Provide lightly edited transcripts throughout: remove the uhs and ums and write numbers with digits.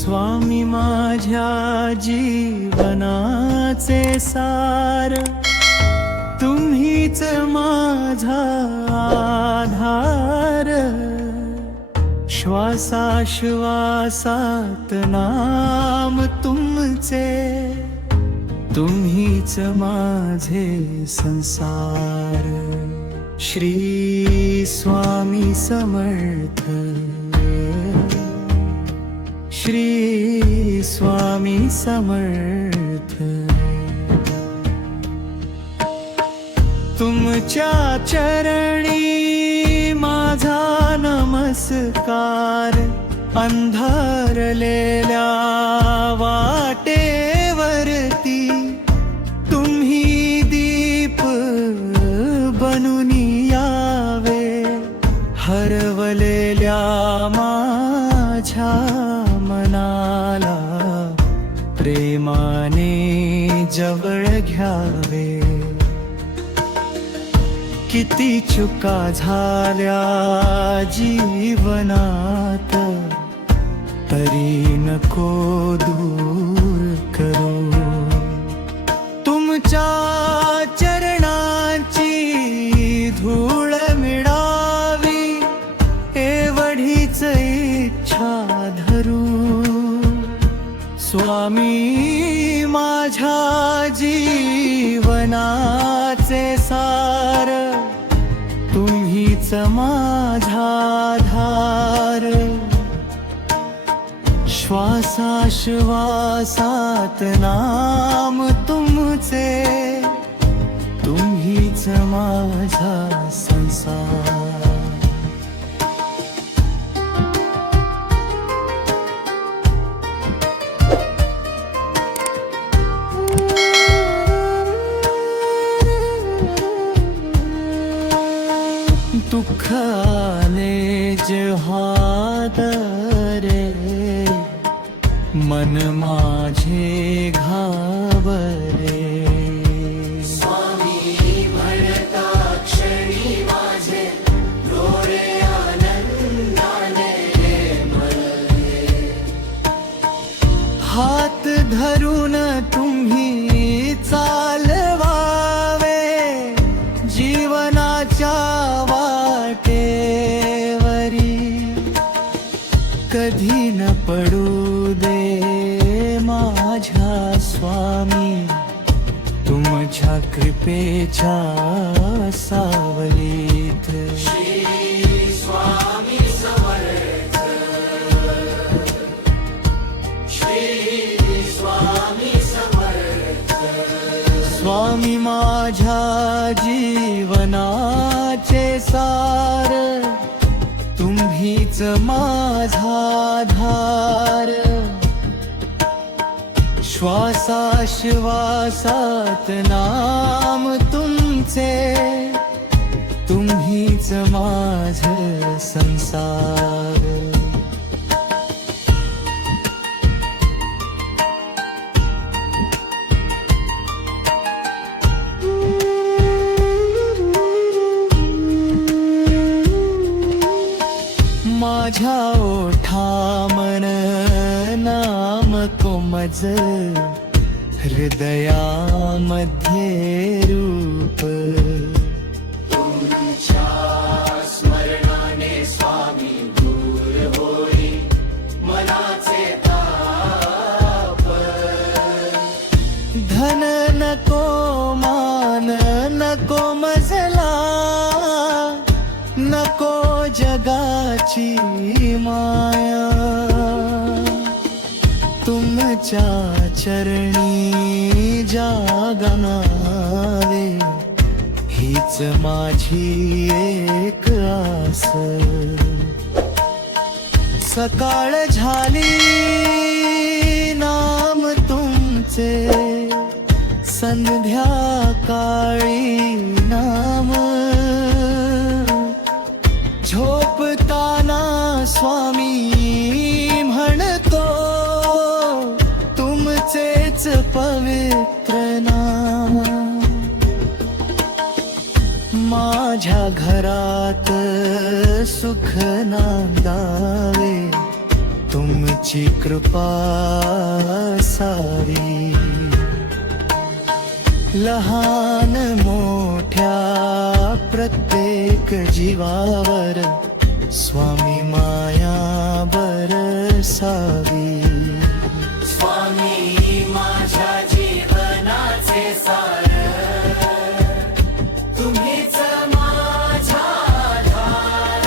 स्वामी माझ्या जीवनाचे सार, तुम्हीच माझा आधार. श्वासाश्वासात नाम तुमचे, तुम्हीच माझे संसार. श्री स्वामी समर्थ, श्री स्वामी समर्थ. तुमच्या चरणी माझा नमस्कार. अंधारलेल्या वाटेवरती तुम्ही दीप बनून यावे. हरवलेल्या माझ्या मनाला प्रेमाने जवळ घ्यावे. किती चुका झाल्या जीवनात, तरी नको दूर करू. तुमच्या चरणांची धूळ मिळावी, एवढीच इच्छा धरू. स्वामी माझ्या जीवनाचे सार, तुम्हीच माझा आधार. श्वासाश्वासात नाम तुमचे, तुम्हीच माझा संसार. दुःख आले जेव्हा दरे, मन माझे घाबरे. स्वामी म्हणता क्षणी माझे डोळे आनंदाने मळले. हात धरून तुम्ही चालवावे, जीवनाच्या कधी न पडू दे माझ्या स्वामी, तुमच्या कृपेच्या सावलीत. श्री स्वामी समर्थ, श्री स्वामी समर्थ. स्वामी माझ्या जीवनाचे सार, तुम्हीच माझा आधार. श्वासाश्वासात नाम तुमचे, तुम्हीच माझं संसार. माझ्या ओठामन नाम कोमज, हृदयामध्ये रूप. तुमच्या स्मरणाने स्वामी दूर होई मनाचे ताप. धन नको मान नको मजला, नको जगाची माया. तुमच्या चरणी जागनावे, हीच माझी एक आस. सकाळ झाली नाम तुमचे, संध्याकाळी नाम. झोपताना स्वामी म्हणतो, तुमचेच पवित्र नाम. माझ्या घरात सुख नांदावे, तुमची कृपा असावी लहान मोठ्या प्रत्येक जीवावर स्वामी माया बरसावी स्वामी माझ्या जीवनाचे सार तुम्हीच माझा आधार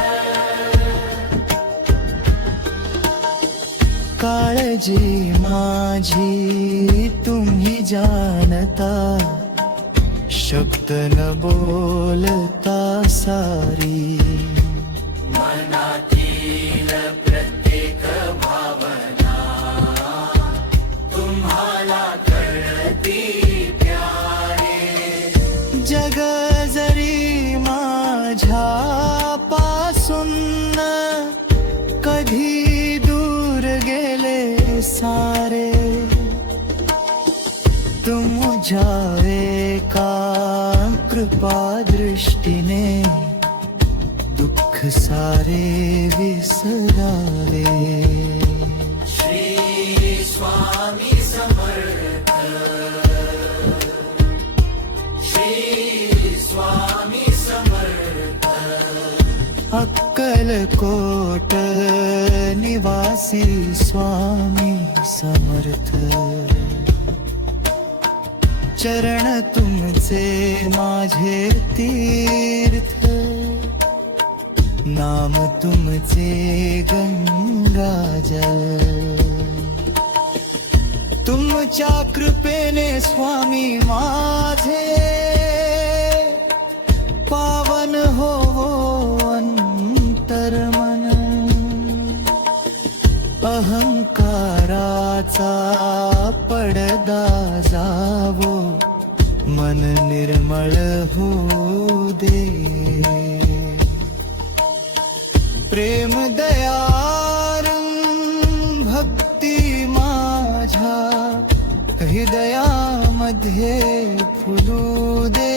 काळजी माझी तुम्ही जानता शब्द न बोलता सारी मनातील प्रत्येक भावना तुम्हाला कळती प्यारे जग जरी माझ्या पासून कधी दूर गेले सारे तुमच्या एका कृपा दृष्टीने दुःख सारे विसरावे श्री स्वामी समर्थ श्री स्वामी समर्थ अक्कलकोट निवासी स्वामी समर्थ चरण तुमचे माझे तीर्थ नाम तुमचे गंगाजल तुमच्या कृपेने स्वामी माझे पावन होवो अंतर्मन अहंकाराचा पडदा जावो मन निर्मळ होऊ दे प्रेम दयारं भक्ती माझ्या हृदयामध्ये फुलू दे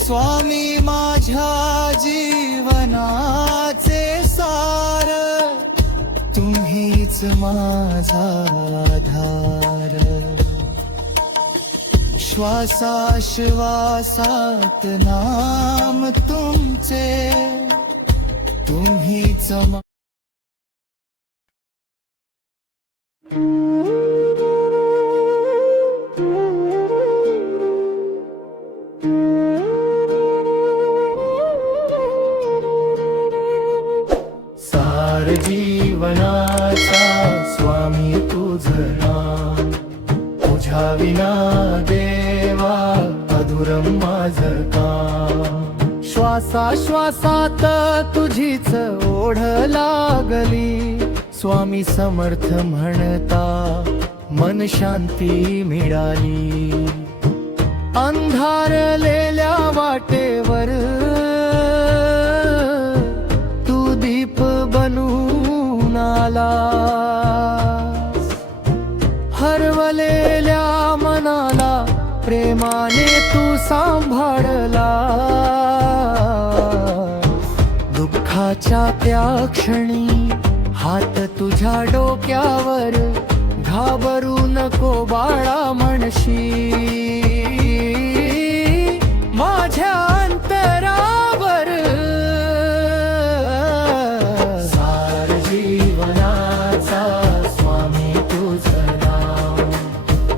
स्वामी माझ्या जीवनाचे सार तुम्हीच माझा आधार श्वासाश्वासात नाम तुमचे तुम्हीच सार जीवनाचा स्वामी तुझ नाम तुझ्या विना देवा अधुरं माझं काम श्वासाश्वासात तुझीच ओढ लागली स्वामी समर्थ म्हणता मन शांती मिळाली अंधारलेल्या वाटेवर तू दीप बनून आला हरवलेल्या मनाला प्रेमाने तू सांभाळला दुःखाच्या त्या क्षणी हात तुझ्या डोक्यावर घाबरू नको बाळा म्हणशी माझ्या अंतरावर सार जीवनाचा स्वामी तुझं नाव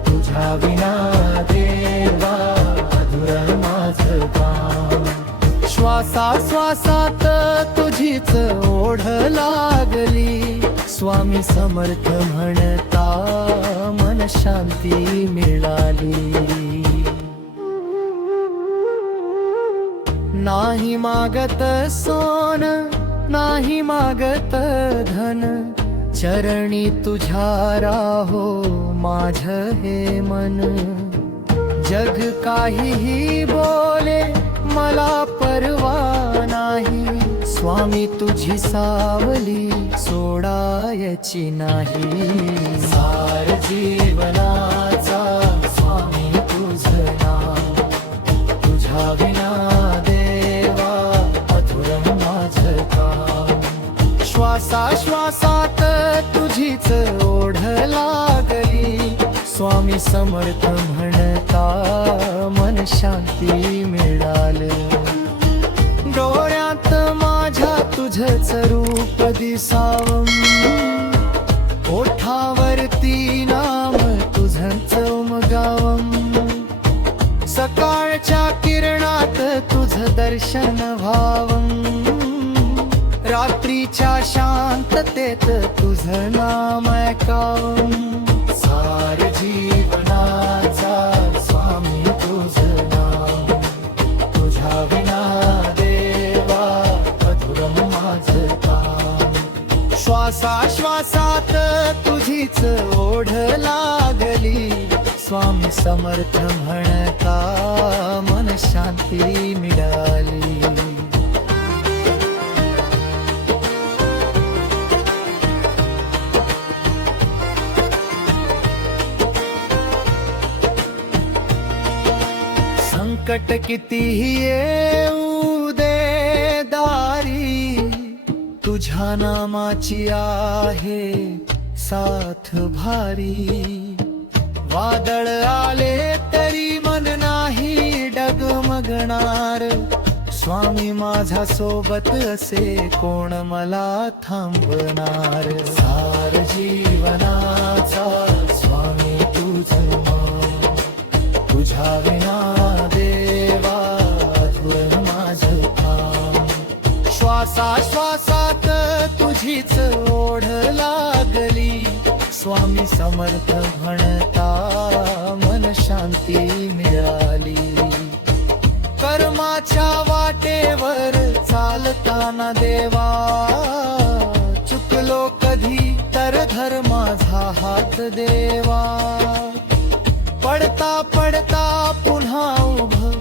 तुझ्या विना देवा अधुरं माझं काम श्वासाश्वासात तुझीच ओढ लागली स्वामी समर्थ म्हणता मन शांती मिळाली नाही मागत सोन नाही मागत धन चरणी तुझ्या राहो माझ हे मन जग काहीही बोले मला परवा नाही स्वामी तुझी सावली सोडायची नाही सार जीवनाचा स्वामी तुझं नाव तुझ्या विना देवा अधुरं माझं काम श्वासाश्वासात तुझीच ओढ लागली. स्वामी समर्थ म्हणता मन शांती मिळाल. डोळ्यात माझ्या तुझच रूप दिसावं, ओठावरती नाम तुझंच उमगावं. सकाळच्या किरणात तुझ दर्शन व्हावं, रात्रीच्या शांततेत तुझं नाम ऐकावं. सार जीवनाचा स्वामी तुझं नाम, तुझ्या विना देवा अधुरं माझं काम. श्वासाश्वासात तुझीच ओढ लागली. स्वामी समर्थ म्हणता मन शांती मिळाली. संकट कितीही येऊ दे दारी, तुझ्या नामाची आहे साथ भारी. वादळ आले तरी मन नाही डगमगणार, स्वामी माझ्या सोबत असे कोण मला थांबणार. सार जीवनाचा स्वामी तुझं नाम, तुझ्या विना देवा अधुरं माझं काम. श्वासाश्वासात तुझीच ओढ लागली. स्वामी समर्थ म्हणता मन शांती मिळाली. कर्माच्या वाटेवर चालताना देवा, चुकलो कधी तर धर माझा हात देवा. पडता पडता पुन्हा उभं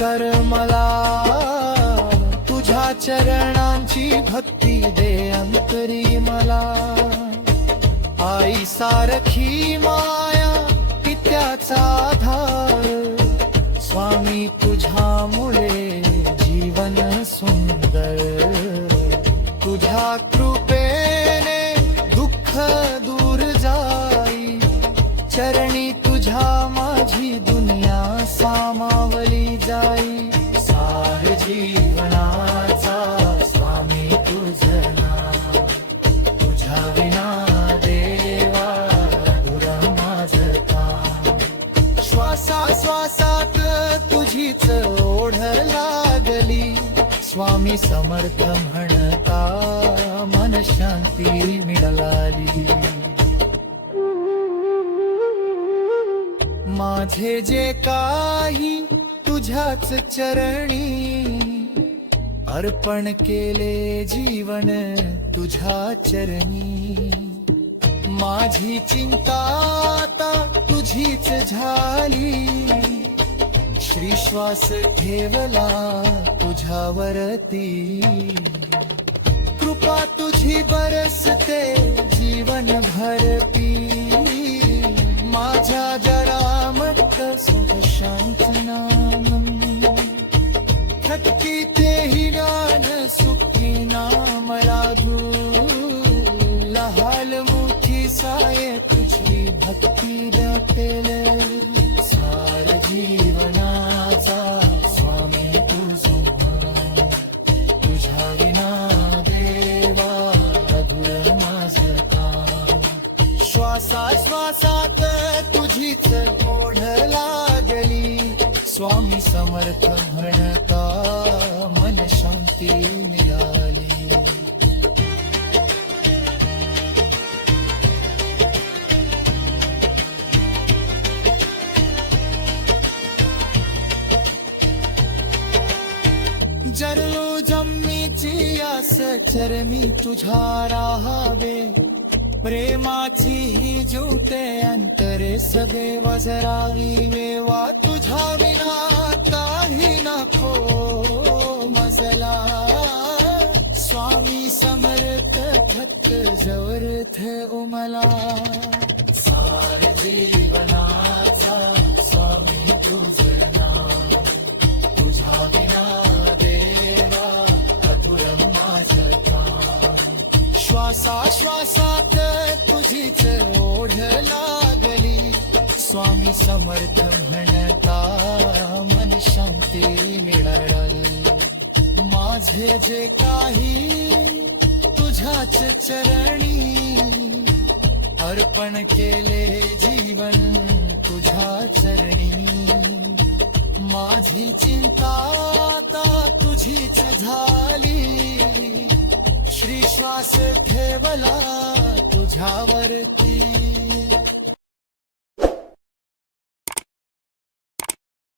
कर मला, तुझ्या चरणांची भक्ती दे अंतरी मला. आई सारखी माया पित्याचा आधार, स्वामी तुझ्यामुळे जीवन सुंदर. तुझ्या कृपेने दुःख दूर जाई, चरणी तुझ्या माझी दुनिया सामावली जाई. सार जीवनाचा स्वामी तुझं नाम, तुझ्या विना देवा अधुरं माझं काम. श्वासाश्वासात तुझीच ओढ लागली. स्वामी समर्थ म्हणता मन शांती मिळाली. माझे जे काही तुझ्याच चरणी, अर्पण केले जीवन तुझ्या चरणी. माझी चिंता आता तुझीच झाली, श्रीश्वास ठेवला तुझ्यावरती. कृपा तुझी बरसते जीवन भरती, माझ्या जरामत सुख शांत नाम. थकी तेही ज्ञान सुखी नाम राधू, लहाल मुठी साये तुझी भक्ती दाखल. सार जीवनाचा स्वामी तुझं नाम, तुझ्या विना देवा अधुरं माझं काम. श्वासाश्वासात तुझीच ओढ लागली. स्वामी समर्थ म्हणता मन शांती मिळाली. जरलो जम्मीची आस चरमी तुझ्या राहावे, प्रेमाची ही जुते अंतरे सदैव जरावी. वेवा तुझ्या विना काही नको मजला, स्वामी समर्थ भक्त जवरथ उमला. सार जीवनाचा स्वामी तुझं नाम, तुझ्या विना देवा अधुरं माझं काम. श्वासाश्वासात तुझीच ओढ लागली. स्वामी समर्थ म्हणता मन शांती मिळाली. माझे जे काही तुझ्याच चरणी अर्पण केले जीवन तुझ्या चरणी. माझी चिंता आता तुझीच झाली. श्रीश्वास ठेवला तुझ्यावरती.